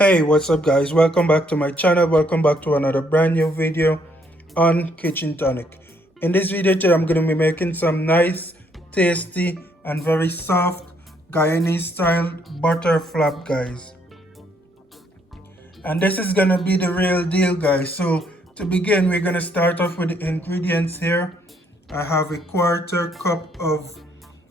Hey, what's up guys? Welcome back to my channel. Welcome back to another brand new video on Kchin Tonic. In this video today, I'm going to be making some nice, tasty, and very soft Guyanese style butterflap, guys. And this is going to be the real deal, guys. So to begin, we're going to start off with the ingredients here. I have a 1/4 cup of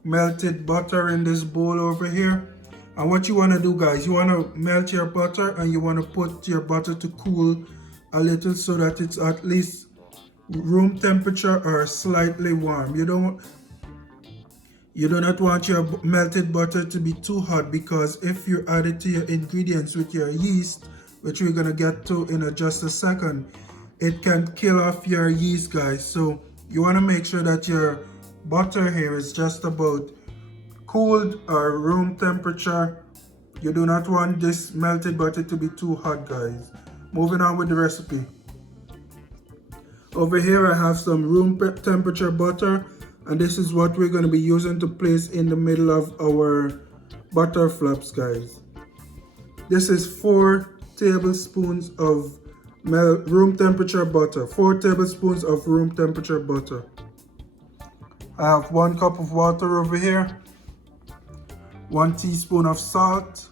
melted butter in this bowl over here. And what you want to do, guys, you want to melt your butter and you want to put your butter to cool a little so that it's at least room temperature or slightly warm. You do not want your melted butter to be too hot, because if you add it to your ingredients with your yeast, which we're going to get to in just a second, it can kill off your yeast, guys. So you want to make sure that your butter here is just about cooled or room temperature. You do not want this melted butter to be too hot, guys. Moving on with the recipe. Over here I have some room temperature butter, and this is what we're going to be using to place in the middle of our butterflaps, guys. This is 4 tablespoons of room temperature butter. 4 tablespoons of room temperature butter. I have 1 cup of water over here. 1 teaspoon of salt,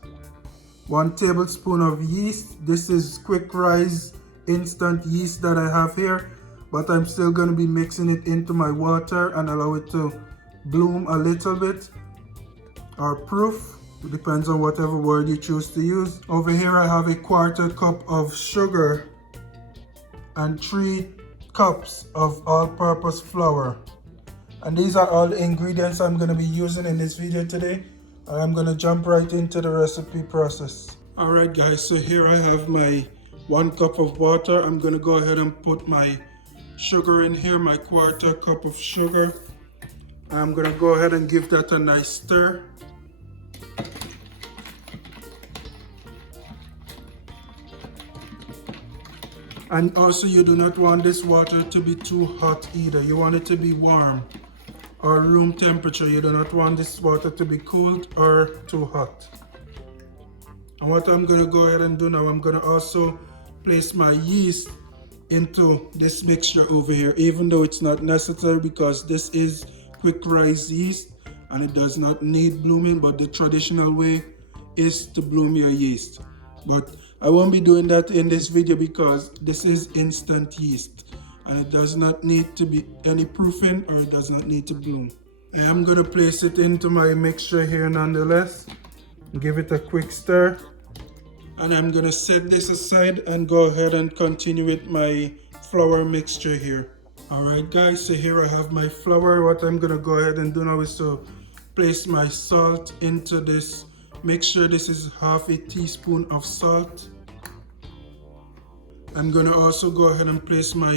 1 tablespoon of yeast. This is quick rise instant yeast that I have here, but I'm still going to be mixing it into my water and allow it to bloom a little bit, or proof. It depends on whatever word you choose to use. Over here I have a 1/4 cup of sugar and 3 cups of all-purpose flour. And these are all the ingredients I'm going to be using in this video today. I'm going to jump right into the recipe process. Alright guys, so here I have my 1 cup of water. I'm going to go ahead and put my sugar in here, my 1/4 cup of sugar. I'm going to go ahead and give that a nice stir. And also, you do not want this water to be too hot either. You want it to be warm or room temperature. You do not want this water to be cold or too hot. And what I'm going to go ahead and do now, I'm going to also place my yeast into this mixture over here, even though it's not necessary because this is quick rise yeast and it does not need blooming, but the traditional way is to bloom your yeast. But I won't be doing that in this video because this is instant yeast and it does not need to be any proofing, or it does not need to bloom. I am going to place it into my mixture here nonetheless. Give it a quick stir. And I'm going to set this aside and go ahead and continue with my flour mixture here. Alright guys, so here I have my flour. What I'm going to go ahead and do now is to place my salt into this mixture. This is 1/2 teaspoon of salt. I'm going to also go ahead and place my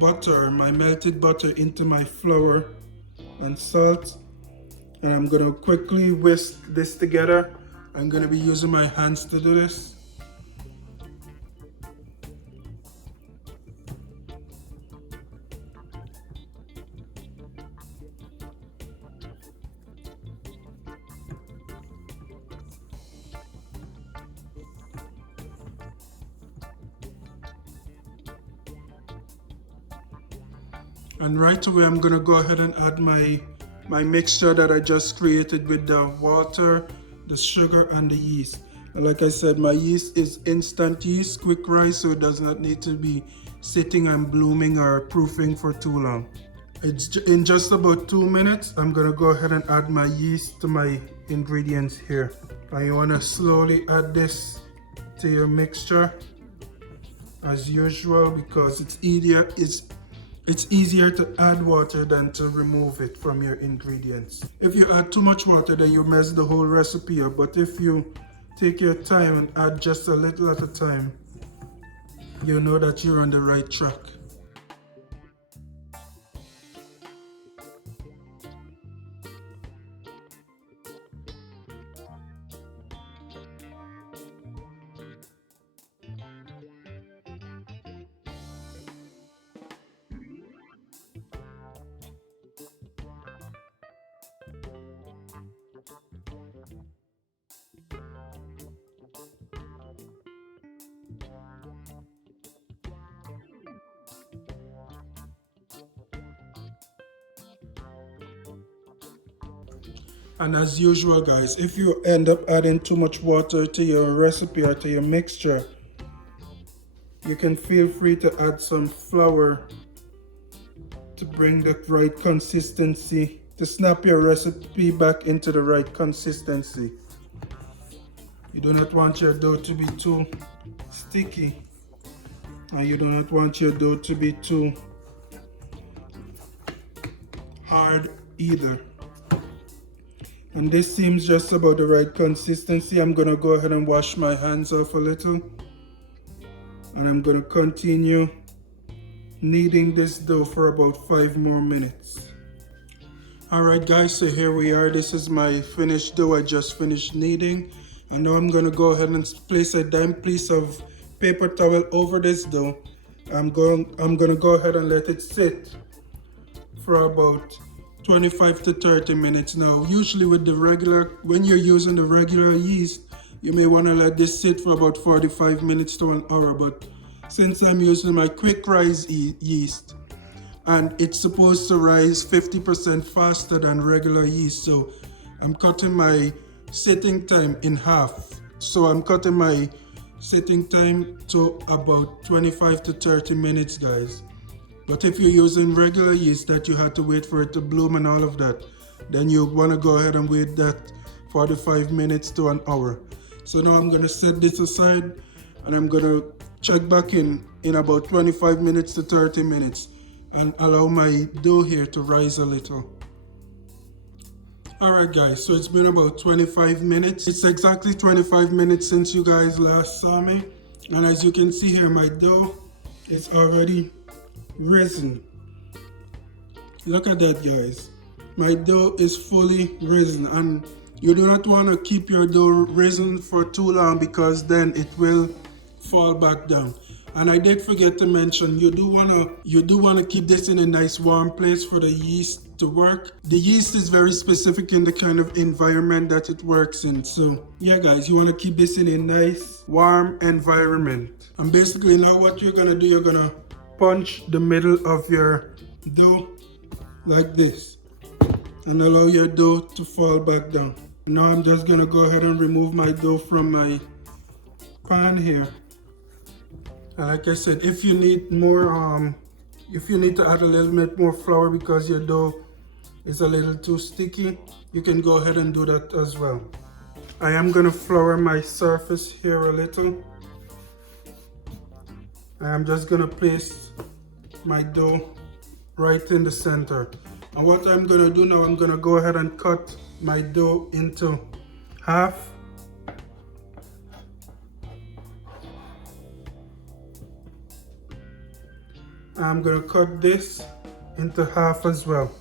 butter, my melted butter, into my flour and salt. And I'm going to quickly whisk this together. I'm going to be using my hands to do this. And right away I'm going to go ahead and add my mixture that I just created with the water, the sugar, and the yeast. And like I said, my yeast is instant yeast, quick rise, so it does not need to be sitting and blooming or proofing for too long. It's in just about 2 minutes. I'm going to go ahead and add my yeast to my ingredients here. And you want to slowly add this to your mixture as usual, because it's easier to add water than to remove it from your ingredients. If you add too much water, then you mess the whole recipe up. But if you take your time and add just a little at a time, you know that you're on the right track. And as usual guys, if you end up adding too much water to your recipe or to your mixture, you can feel free to add some flour to bring the right consistency, to snap your recipe back into the right consistency. You do not want your dough to be too sticky, and you do not want your dough to be too hard either. And this seems just about the right consistency. I'm gonna go ahead and wash my hands off a little, and I'm gonna continue kneading this dough for about 5 more minutes. Alright guys, so here we are. This is my finished dough. I just finished kneading, and now I'm gonna go ahead and place a damp piece of paper towel over this dough. I'm gonna go ahead and let it sit for about 25 to 30 minutes. Now, usually with the regular, when you're using the regular yeast, you may want to let this sit for about 45 minutes to an hour, but since I'm using my quick rise yeast, and it's supposed to rise 50% faster than regular yeast, so I'm cutting my sitting time in half. So I'm cutting my sitting time to about 25 to 30 minutes guys. But if you're using regular yeast that you had to wait for it to bloom and all of that, then you want to go ahead and wait that 45 minutes to an hour. So now I'm going to set this aside, and I'm going to check back in about 25 minutes to 30 minutes and allow my dough here to rise a little. Alright guys, so it's been about 25 minutes. It's exactly 25 minutes since you guys last saw me. And as you can see here, my dough is already risen. Look at that guys, my dough is fully risen, and you do not want to keep your dough risen for too long because then it will fall back down. And I did forget to mention, you do want to keep this in a nice warm place for the yeast to work. The yeast is very specific in the kind of environment that it works in. So yeah guys, you want to keep this in a nice warm environment. And basically now what you're gonna do, you're gonna punch the middle of your dough like this and allow your dough to fall back down. Now I'm just gonna go ahead and remove my dough from my pan here. And like I said, if you need more, if you need to add a little bit more flour because your dough is a little too sticky, you can go ahead and do that as well. I am gonna flour my surface here a little. I'm just gonna place my dough right in the center. And what I'm gonna do now, I'm gonna go ahead and cut my dough into half. I'm gonna cut this into half as well.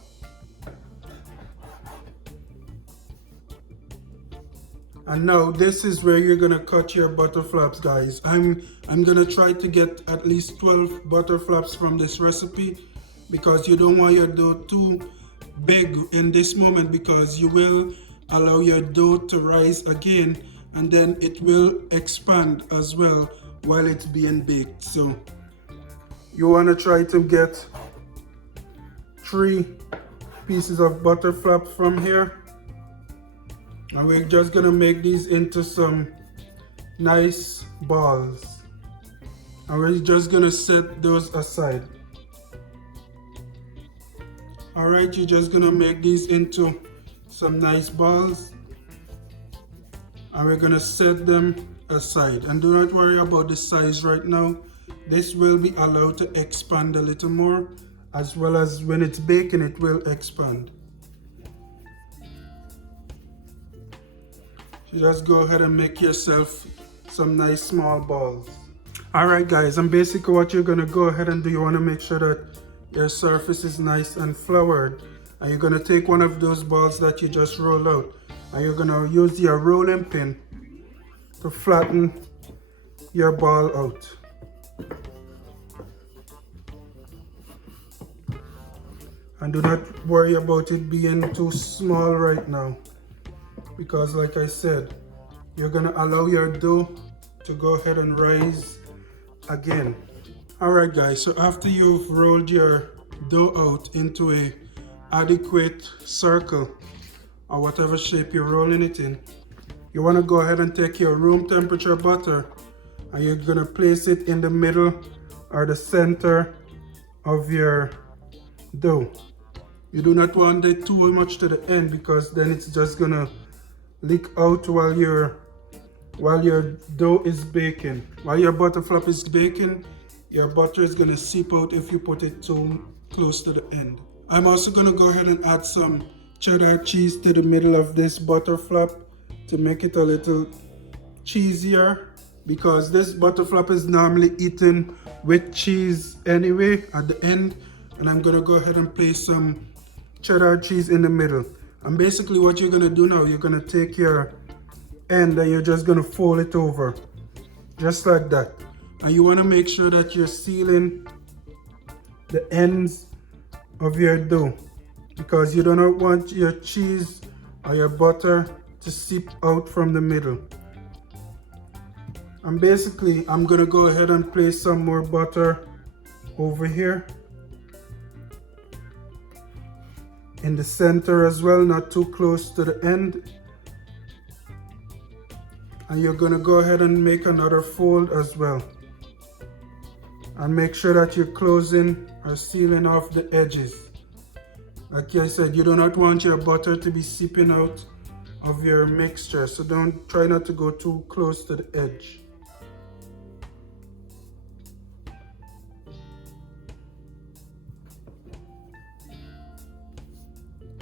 And now this is where you're gonna cut your butterflaps guys. I'm gonna try to get at least 12 butterflaps from this recipe, because you don't want your dough too big in this moment, because you will allow your dough to rise again and then it will expand as well while it's being baked. So you want to try to get 3 pieces of butterflap from here. And we're just gonna make these into some nice balls. And we're just gonna set those aside. Alright, you're just gonna make these into some nice balls. And we're gonna set them aside. And do not worry about the size right now. This will be allowed to expand a little more, as well as when it's baking it will expand. You just go ahead and make yourself some nice small balls. Alright guys, and basically what you're gonna go ahead and do, you wanna make sure that your surface is nice and floured. And you're gonna take one of those balls that you just rolled out, and you're gonna use your rolling pin to flatten your ball out. And do not worry about it being too small right now, because like I said, you're gonna allow your dough to go ahead and rise again. Alright guys, so after you've rolled your dough out into a adequate circle, or whatever shape you're rolling it in. You want to go ahead and take your room temperature butter and you're going to place it in the middle or the center of your dough. You do not want it too much to the end because then it's just going to leak out while your dough is baking. While your butterflap is baking, your butter is going to seep out if you put it too close to the end. I'm also going to go ahead and add some cheddar cheese to the middle of this butterflap to make it a little cheesier, because this butterflap is normally eaten with cheese anyway at the end, and I'm going to go ahead and place some cheddar cheese in the middle. And basically what you're going to do now, you're going to take your end and you're just going to fold it over just like that. And you want to make sure that you're sealing the ends of your dough, because you do not want your cheese or your butter to seep out from the middle. And basically I'm going to go ahead and place some more butter over here in the center as well, not too close to the end. And you're going to go ahead and make another fold as well. And make sure that you're closing or sealing off the edges. Like I said, you do not want your butter to be seeping out of your mixture, so try not to go too close to the edge.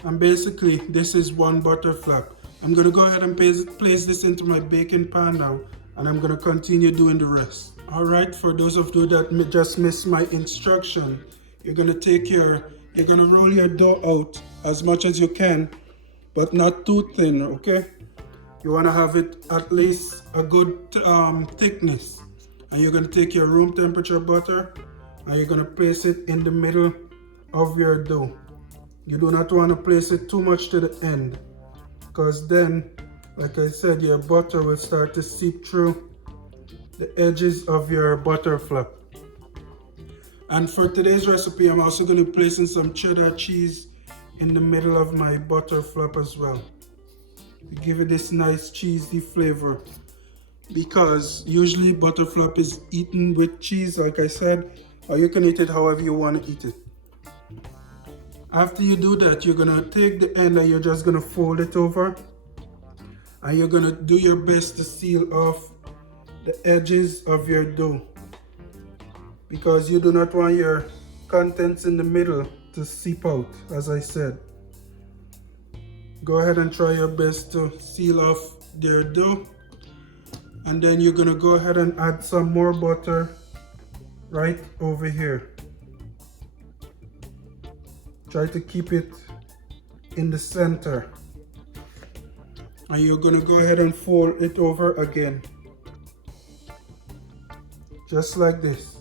And basically this is one butterflap. I'm going to go ahead and place this into my baking pan now, and I'm going to continue doing the rest. Alright, for those of you that just missed my instruction, you're going to roll your dough out as much as you can, but not too thin, okay? You want to have it at least a good thickness. And you're going to take your room temperature butter and you're going to place it in the middle of your dough. You do not want to place it too much to the end, because then, like I said, your butter will start to seep through the edges of your butterflap. And for today's recipe, I'm also going to be placing some cheddar cheese in the middle of my butterflap as well, to give it this nice cheesy flavor, because usually butterflap is eaten with cheese, like I said, or you can eat it however you want to eat it. After you do that, you're going to take the end and you're just going to fold it over, and you're going to do your best to seal off the edges of your dough, because you do not want your contents in the middle to seep out, as I said. Go ahead and try your best to seal off your dough, and then you're going to go ahead and add some more butter right over here. Try to keep it in the center, and you're going to go ahead and fold it over again, just like this.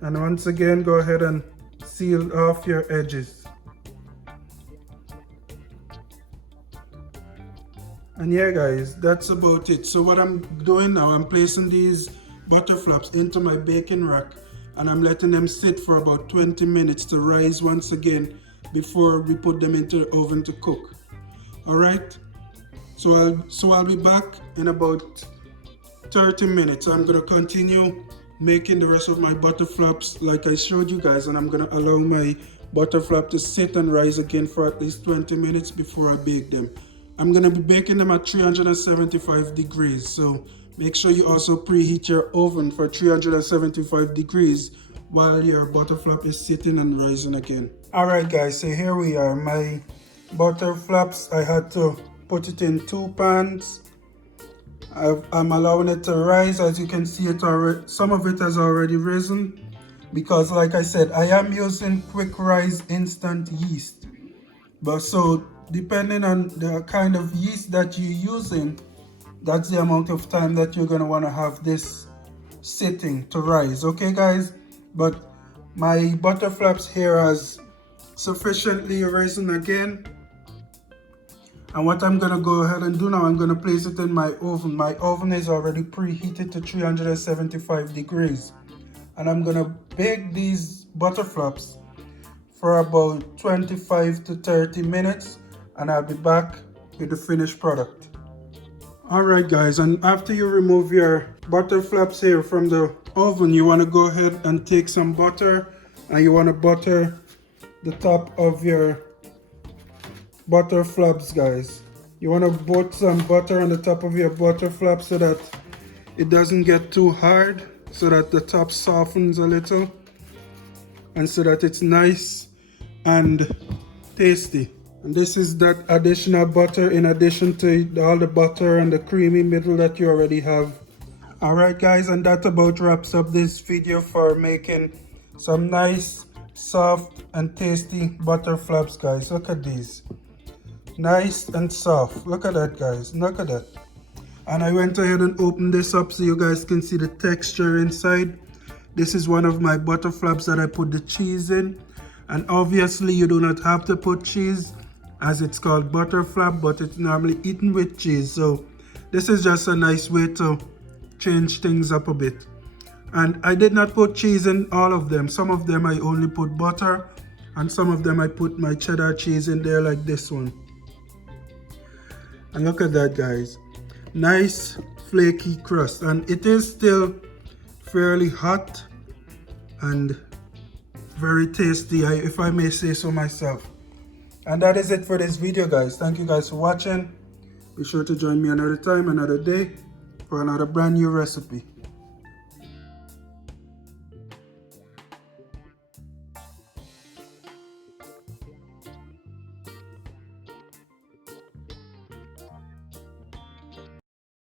And once again, go ahead and seal off your edges. And yeah guys, that's about it. So what I'm doing now, I'm placing these butterflaps into my baking rack, and I'm letting them sit for about 20 minutes to rise once again before we put them into the oven to cook. Alright, so I'll be back in about 30 minutes. I'm going to continue making the rest of my butterflaps like I showed you guys, and I'm going to allow my butterflap to sit and rise again for at least 20 minutes before I bake them. I'm going to be baking them at 375 degrees, so make sure you also preheat your oven for 375 degrees while your butterflap is sitting and rising again. Alright guys, so here we are. My butterflaps, I had to put it in 2 pans. I'm allowing it to rise. As you can see, some of it has already risen, because like I said, I am using quick rise instant yeast. But so depending on the kind of yeast that you're using, that's the amount of time that you're going to want to have this sitting to rise. Okay guys, but my butterflaps here has sufficiently risen again. And what I'm going to go ahead and do now, I'm going to place it in my oven. My oven is already preheated to 375 degrees. And I'm going to bake these butterflaps for about 25 to 30 minutes. And I'll be back with the finished product. Alright guys, and after you remove your butter flaps here from the oven, you want to go ahead and take some butter and you want to butter the top of your butter flaps, guys. You want to put some butter on the top of your butter flap so that it doesn't get too hard, so that the top softens a little and so that it's nice and tasty. And this is that additional butter in addition to all the butter and the creamy middle that you already have. Alright guys, and that about wraps up this video for making some nice, soft and tasty butter flaps, guys. Look at these. Nice and soft. Look at that, guys. Look at that. And I went ahead and opened this up so you guys can see the texture inside. This is one of my butter flaps that I put the cheese in. And obviously you do not have to put cheese, as it's called butter flap, but it's normally eaten with cheese. So this is just a nice way to change things up a bit. And I did not put cheese in all of them. Some of them I only put butter, and some of them I put my cheddar cheese in there, like this one. And look at that, guys. Nice flaky crust, and it is still fairly hot and very tasty, if I may say so myself. And that is it for this video, guys. Thank you guys for watching. Be sure to join me another time, another day, for another brand new recipe.